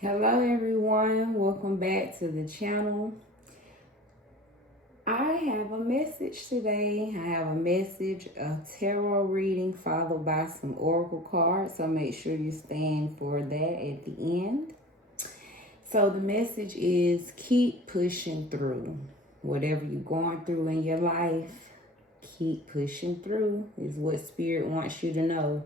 Hello everyone, welcome back to the channel. I have a message today. I have a message, a tarot reading followed by some oracle cards. So make sure you stand for that at the end. So the message is keep pushing through. Whatever you're going through in your life, keep pushing through is what Spirit wants you to know.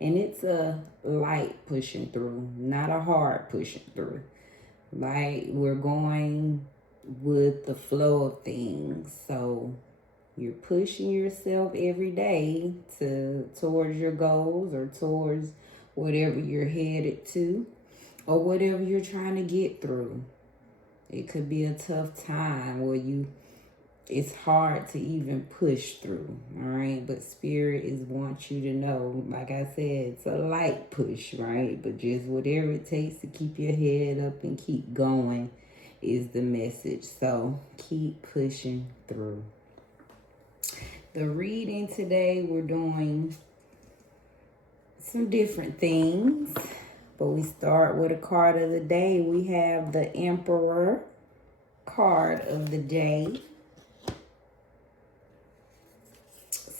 And it's a light pushing through, not a hard pushing through. Like we're going with the flow of things. So you're pushing yourself every day towards your goals or towards whatever you're headed to or whatever you're trying to get through. It could be a tough time where it's hard to even push through, all right? But Spirit wants you to know, like I said, it's a light push, right? But just whatever it takes to keep your head up and keep going is the message. So keep pushing through. The reading today, we're doing some different things, but we start with a card of the day. We have the Emperor card of the day.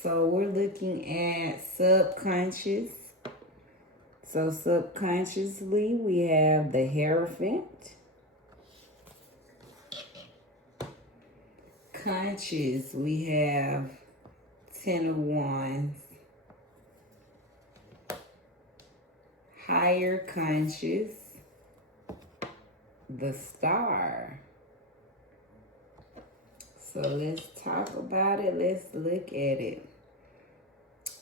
So we're looking at subconscious. So subconsciously, we have the Hierophant. Conscious, we have Ten of Wands. Higher conscious, the Star. So let's talk about it. Let's look at it.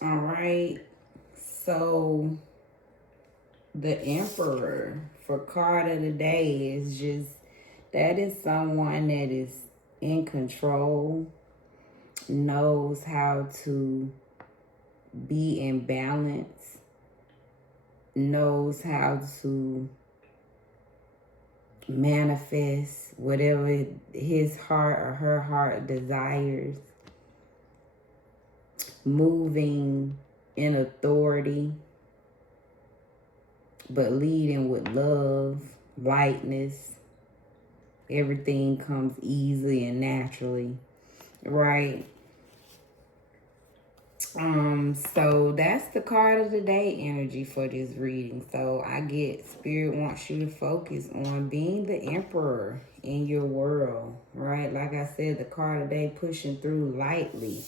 All right. So the Emperor for card of the day is just, that is someone that is in control, knows how to be in balance, knows how to manifest whatever his heart or her heart desires, moving in authority, but leading with love, lightness. Everything comes easily and naturally, right? So that's the card of the day energy for this reading. So I get Spirit wants you to focus on being the emperor in your world, right? Like I said, the card of the day pushing through lightly.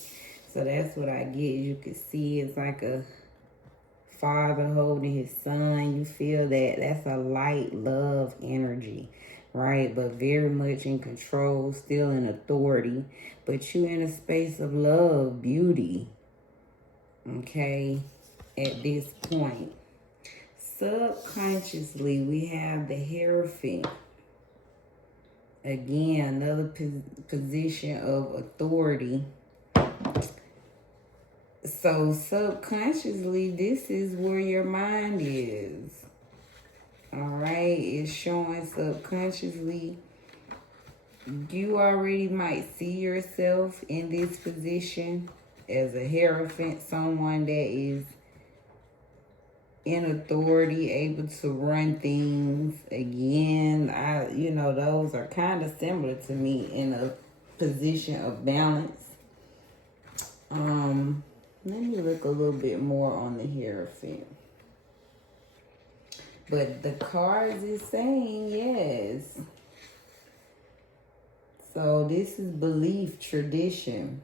So that's what I get. You can see it's like a father holding his son. You feel that that's a light love energy, right? But very much in control, still in authority, but you in a space of love, beauty, okay, at this point. Subconsciously, we have the Hierophant. Again, another position of authority. So subconsciously, this is where your mind is. All right, it's showing subconsciously. You already might see yourself in this position as a Hierophant, someone that is in authority, able to run things. Again, those are kind of similar to me in a position of balance. Let me look a little bit more on the Hierophant. But the cards is saying yes. So this is belief, tradition.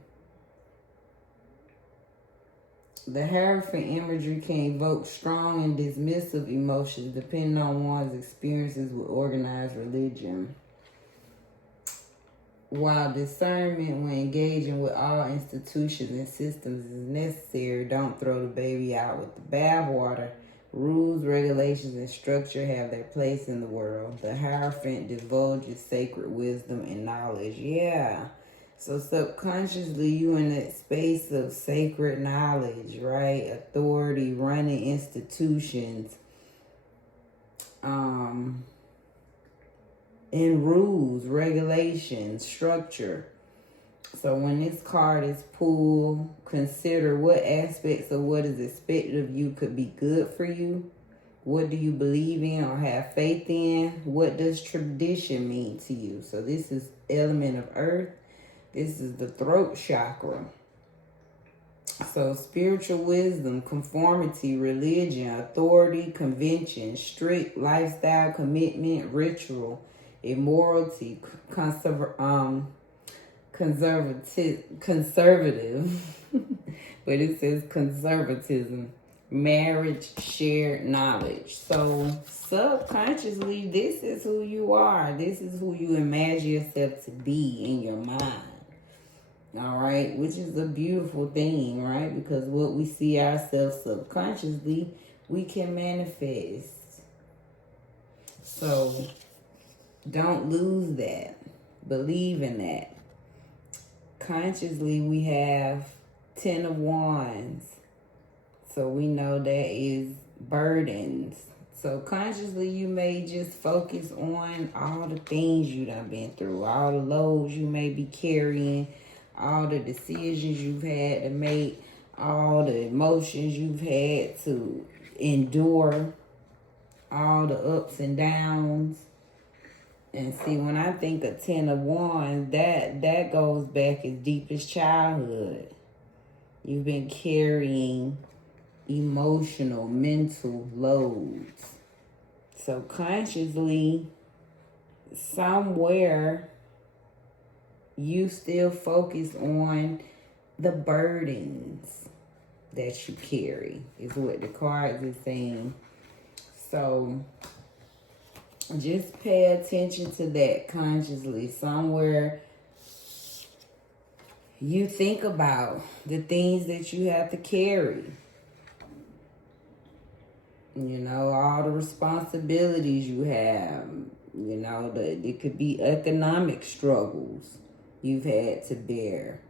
The Hierophant imagery can evoke strong and dismissive emotions depending on one's experiences with organized religion. While discernment when engaging with all institutions and systems is necessary, don't throw the baby out with the bathwater. Rules, regulations, and structure have their place in the world. The Hierophant divulges sacred wisdom and knowledge. Yeah. So subconsciously, you in that space of sacred knowledge, right? Authority, running institutions, in rules, regulations, structure. So when this card is pulled, consider what aspects of what is expected of you could be good for you, What do you believe in or have faith in? What does tradition mean to you? So this is element of earth. This is the throat chakra. So spiritual wisdom, conformity, religion, authority, convention, strict lifestyle, commitment, ritual, immorality, conservative, but it says conservatism, marriage, shared knowledge. So subconsciously, this is who you are. This is who you imagine yourself to be in your mind. All right, which is a beautiful thing, right? Because what we see ourselves subconsciously, we can manifest. So don't lose that. Believe in that. Consciously, we have 10 of Wands. So we know that is burdens. So consciously, you may just focus on all the things you done been through, all the loads you may be carrying, all the decisions you've had to make, all the emotions you've had to endure, all the ups and downs. And see, when I think of 10 of Wands, that goes back as deep as childhood. You've been carrying emotional, mental loads. So consciously, somewhere, you still focus on the burdens that you carry, is what the cards is saying. So just pay attention to that consciously. Somewhere you think about the things that you have to carry. You know, all the responsibilities you have. You know, it could be economic struggles you've had to bear.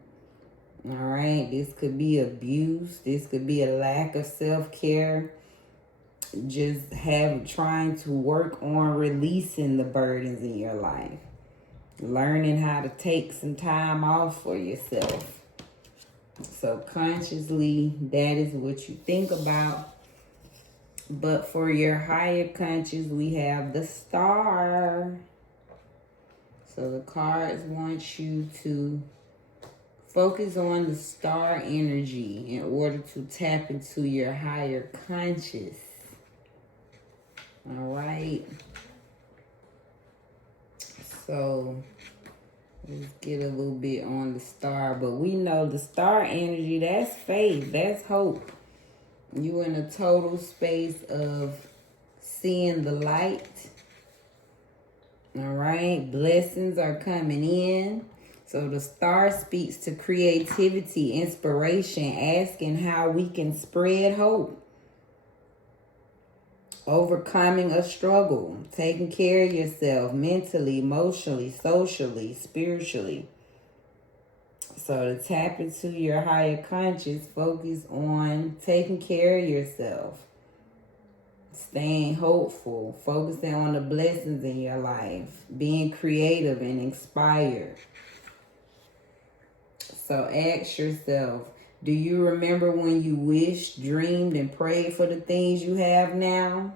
All right, this could be abuse. This could be a lack of self-care. Just trying to work on releasing the burdens in your life. Learning how to take some time off for yourself. So consciously, that is what you think about. But for your higher conscious, we have the Star. So the cards want you to focus on the star energy in order to tap into your higher conscious. All right. So let's get a little bit on the star. But we know the star energy, that's faith, that's hope. You in a total space of seeing the light. All right. Blessings are coming in. So the star speaks to creativity, inspiration, asking how we can spread hope. Overcoming a struggle, taking care of yourself mentally, emotionally, socially, spiritually. So to tap into your higher conscious, focus on taking care of yourself, staying hopeful, focusing on the blessings in your life, being creative and inspired. So ask yourself, do you remember when you wished, dreamed, and prayed for the things you have now?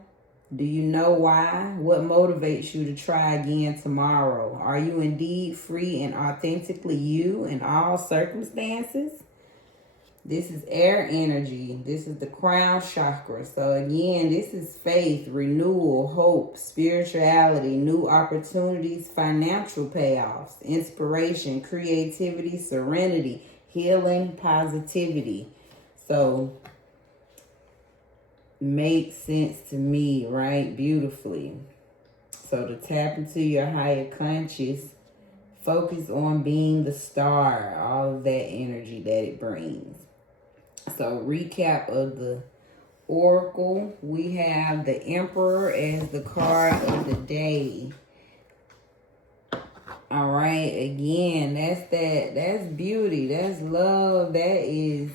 Do you know why? What motivates you to try again tomorrow? Are you indeed free and authentically you in all circumstances? This is air energy. This is the crown chakra. So again, this is faith, renewal, hope, spirituality, new opportunities, financial payoffs, inspiration, creativity, serenity, healing, positivity. So makes sense to me, right? Beautifully. So to tap into your higher conscious, focus on being the star, all of that energy that it brings. So recap of the oracle, we have the Emperor as the card of the day. All right, again, that's beauty, that's love, that is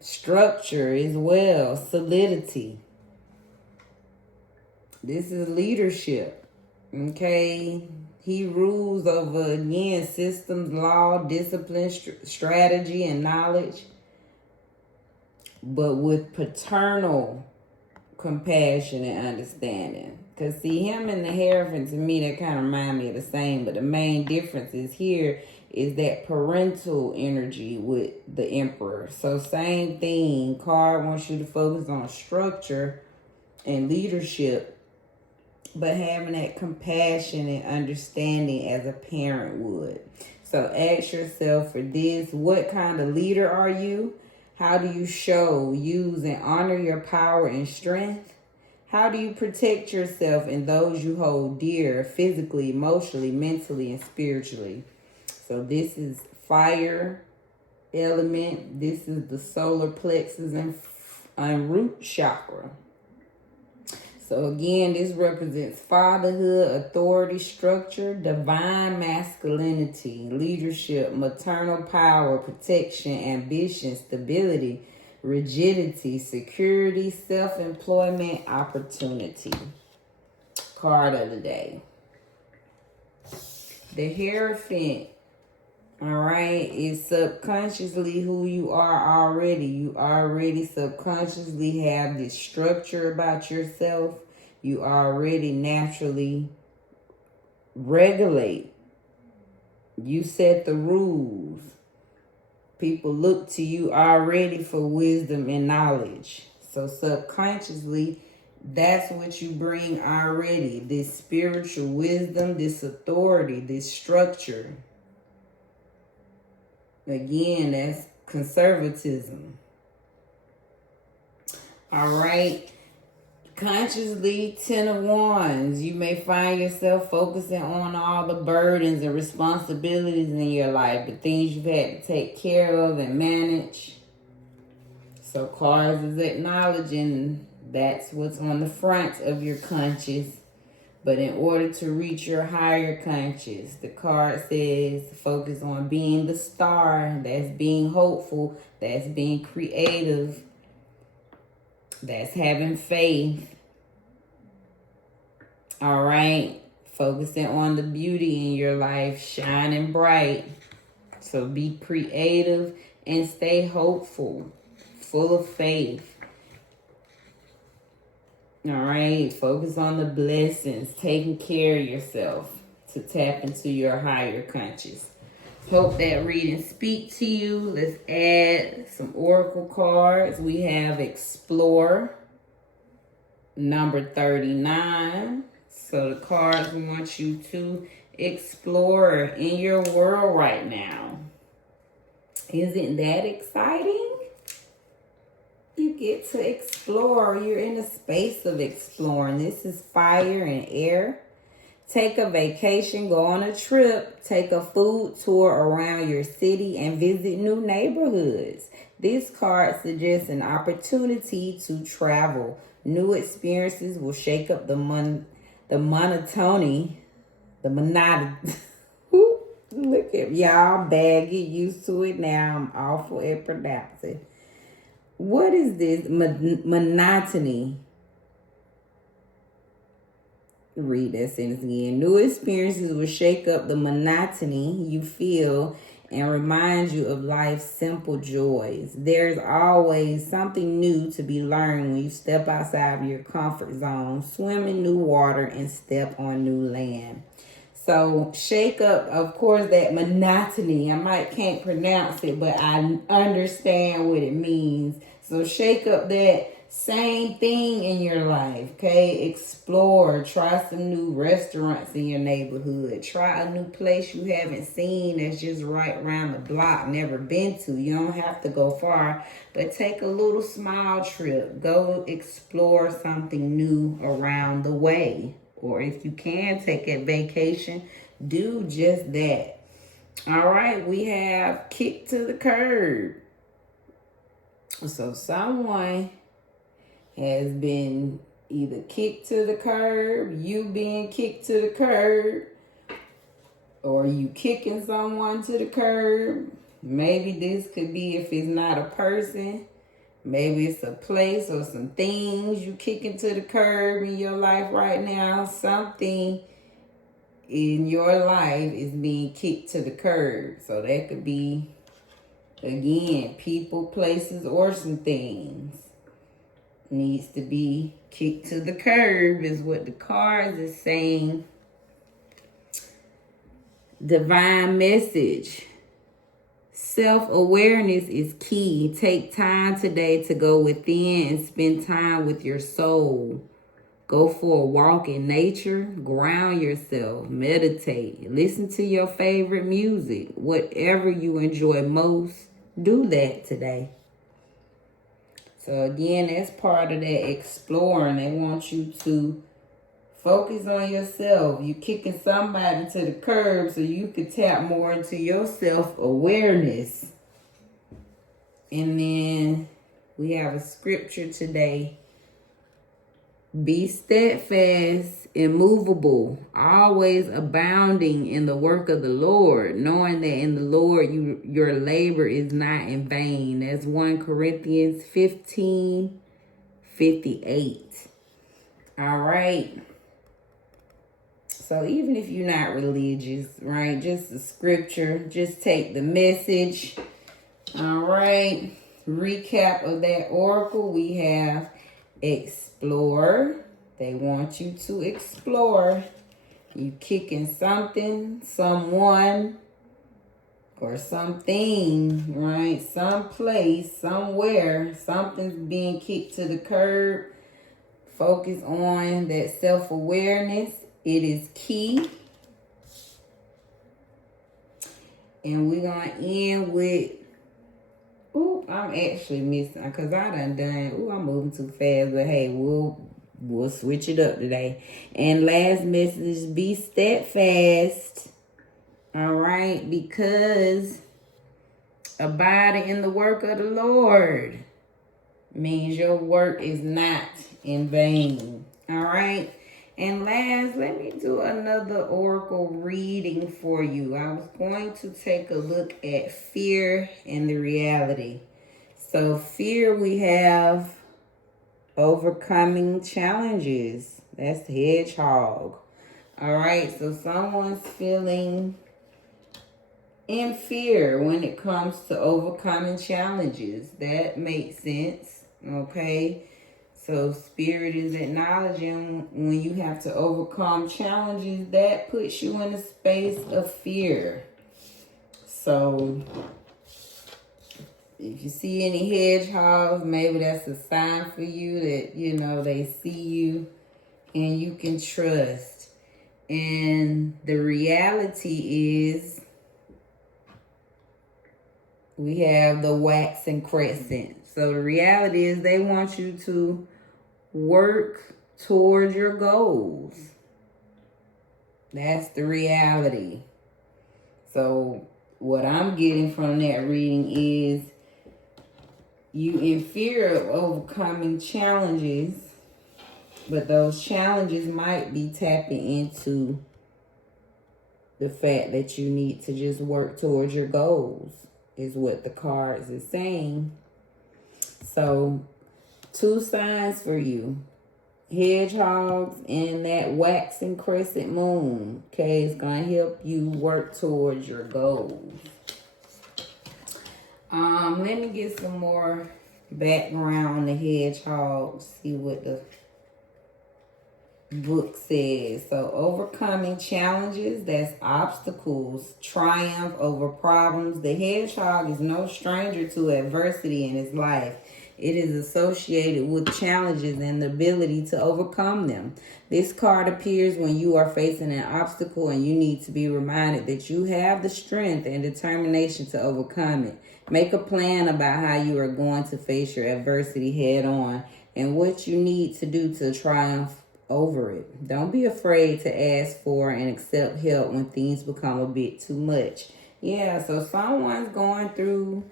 structure as well, solidity. This is leadership, okay? He rules over, again, systems, law, discipline, strategy, and knowledge. but with paternal compassion and understanding. Because see, him and the Hierophant, to me, they kind of remind me of the same, but the main difference is here is that parental energy with the Emperor. So same thing, card wants you to focus on structure and leadership, but having that compassion and understanding as a parent would. So ask yourself for this, what kind of leader are you? How do you show, use, and honor your power and strength? How do you protect yourself and those you hold dear physically, emotionally, mentally, and spiritually? So this is fire element. This is the solar plexus and root chakra. So again, this represents fatherhood, authority, structure, divine masculinity, leadership, maternal power, protection, ambition, stability, rigidity, security, self-employment, opportunity. Card of the day. The Hierophant, all right, is subconsciously who you are already. You already subconsciously have this structure about yourself. You already naturally regulate. You set the rules. People look to you already for wisdom and knowledge. So subconsciously, that's what you bring already. This spiritual wisdom, this authority, this structure. Again, that's conservatism. All right. Consciously, 10 of Wands. You may find yourself focusing on all the burdens and responsibilities in your life, the things you've had to take care of and manage. So cards is acknowledging that's what's on the front of your conscious. But in order to reach your higher conscious, the card says focus on being the star. That's being hopeful. That's being creative. That's having faith. All right. Focusing on the beauty in your life, shining bright. So be creative and stay hopeful, full of faith. All right. Focus on the blessings, taking care of yourself to tap into your higher conscious. Hope that reading speak to you. Let's add some oracle cards. We have Explore, number 39. So the cards want you to explore in your world right now. Isn't that exciting? You get to explore. You're in a space of exploring. This is fire and air. Take a vacation, go on a trip, take a food tour around your city, and visit new neighborhoods. This card suggests an opportunity to travel. New experiences will shake up the monotony. Look at y'all, bad, get used to it now. I'm awful at pronouncing. What is this? Monotony. Read that sentence again. New experiences will shake up the monotony you feel and remind you of life's simple joys. There's always something new to be learned when you step outside of your comfort zone, swim in new water, and step on new land. So shake up, of course, that monotony. I can't pronounce it, but I understand what it means. So shake up that same thing in your life, okay? Explore. Try some new restaurants in your neighborhood. Try a new place you haven't seen that's just right around the block, never been to. You don't have to go far, but take a little small trip. Go explore something new around the way. Or if you can take a vacation, do just that. All right, we have kick to the curb. So someone has been either kicked to the curb, you being kicked to the curb, or you kicking someone to the curb. Maybe this could be, if it's not a person, maybe it's a place or some things you kicking to the curb in your life right now. Something in your life is being kicked to the curb. So that could be Again, people, places, or some things needs to be kicked to the curb is what the cards is saying. Divine message. Self-awareness is key. Take time today to go within and spend time with your soul. Go for a walk in nature, ground yourself, meditate, listen to your favorite music. Whatever you enjoy most, do that today. So again, that's part of that exploring. They want you to focus on yourself. You kicking somebody to the curb so you could tap more into your self-awareness. And then we have a scripture today. Be steadfast, immovable, always abounding in the work of the Lord, knowing that in the Lord your labor is not in vain. That's 1 Corinthians 15:58. All right. So even if you're not religious, right, just the scripture, just take the message. All right. Recap of that oracle. We have explore. They want you to explore. You kicking something, someone, or something, right? Someplace, somewhere, something's being kicked to the curb. Focus on that self-awareness. It is key. And we're going to end with, I'm actually missing, because I done, I'm moving too fast, but hey, we'll switch it up today. And last message, be steadfast, all right, because abiding in the work of the Lord means your work is not in vain, all right? And last, let me do another oracle reading for you. I was going to take a look at fear and the reality. So fear, we have overcoming challenges. That's the hedgehog. All right, so someone's feeling in fear when it comes to overcoming challenges. That makes sense, okay? So spirit is acknowledging when you have to overcome challenges, that puts you in a space of fear. So if you see any hedgehogs, maybe that's a sign for you that, they see you and you can trust. And the reality is we have the waxing crescent. So the reality is they want you to work towards your goals. That's the reality. So what I'm getting from that reading is you in fear of overcoming challenges, but those challenges might be tapping into the fact that you need to just work towards your goals, is what the cards is saying. So 2 signs for you. Hedgehogs and that waxing crescent moon. Okay, it's going to help you work towards your goals. Let me get some more background on the hedgehogs. See what the book says. So overcoming challenges, that's obstacles, triumph over problems. The hedgehog is no stranger to adversity in his life. It is associated with challenges and the ability to overcome them. This card appears when you are facing an obstacle and you need to be reminded that you have the strength and determination to overcome it. Make a plan about how you are going to face your adversity head on and what you need to do to triumph over it. Don't be afraid to ask for and accept help when things become a bit too much. Yeah, so someone's going through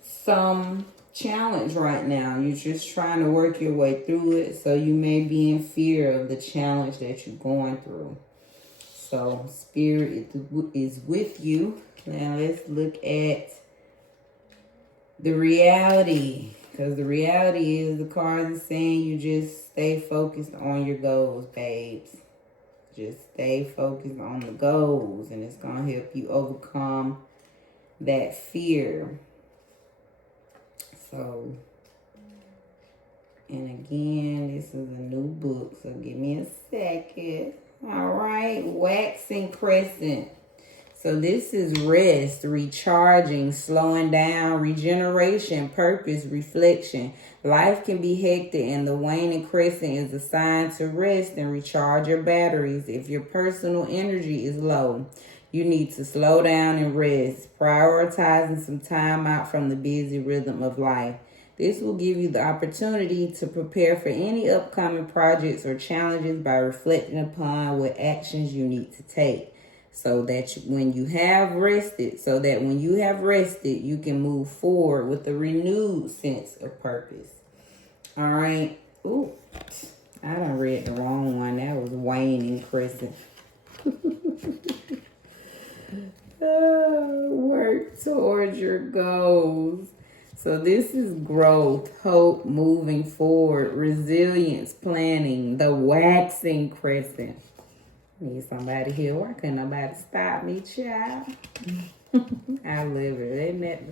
some challenge right now. You're just trying to work your way through it, so you may be in fear of the challenge that you're going through. So spirit is with you. Now let's look at the reality, because the reality is the cards are saying you just stay focused on your goals, babes. Just stay focused on the goals, and it's going to help you overcome that fear. So, and again, this is a new book, so give me a second. All right, Waxing Crescent. So this is rest, recharging, slowing down, regeneration, purpose, reflection. Life can be hectic, and the waning crescent is a sign to rest and recharge your batteries. If your personal energy is low, you need to slow down and rest, prioritizing some time out from the busy rhythm of life. This will give you the opportunity to prepare for any upcoming projects or challenges by reflecting upon what actions you need to take. So that when you have rested, you can move forward with a renewed sense of purpose. All right. Ooh, I done read the wrong one. That was waning crescent. Work towards your goals. So this is growth, hope, moving forward, resilience, planning, the waxing crescent. Need somebody here. Why couldn't nobody stop me, child? I live it. Isn't that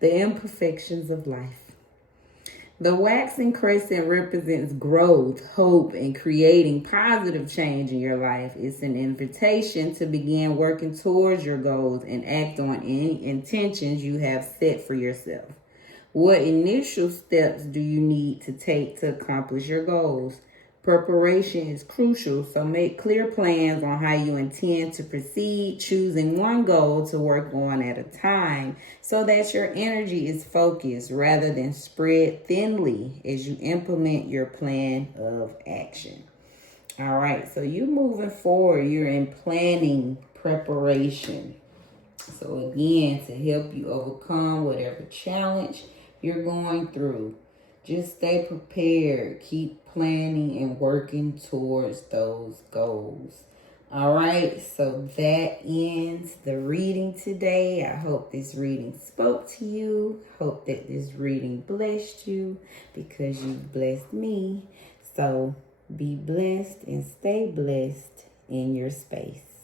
the imperfections of life? The waxing crescent represents growth, hope, and creating positive change in your life. It's an invitation to begin working towards your goals and act on any intentions you have set for yourself. What initial steps do you need to take to accomplish your goals? Preparation is crucial, so make clear plans on how you intend to proceed, choosing one goal to work on at a time so that your energy is focused rather than spread thinly as you implement your plan of action. All right, so you're moving forward, you're in planning preparation. So again, to help you overcome whatever challenge you're going through, just stay prepared. Keep planning and working towards those goals. All right, so that ends the reading today. I hope this reading spoke to you. Hope that this reading blessed you because you blessed me. So be blessed and stay blessed in your space.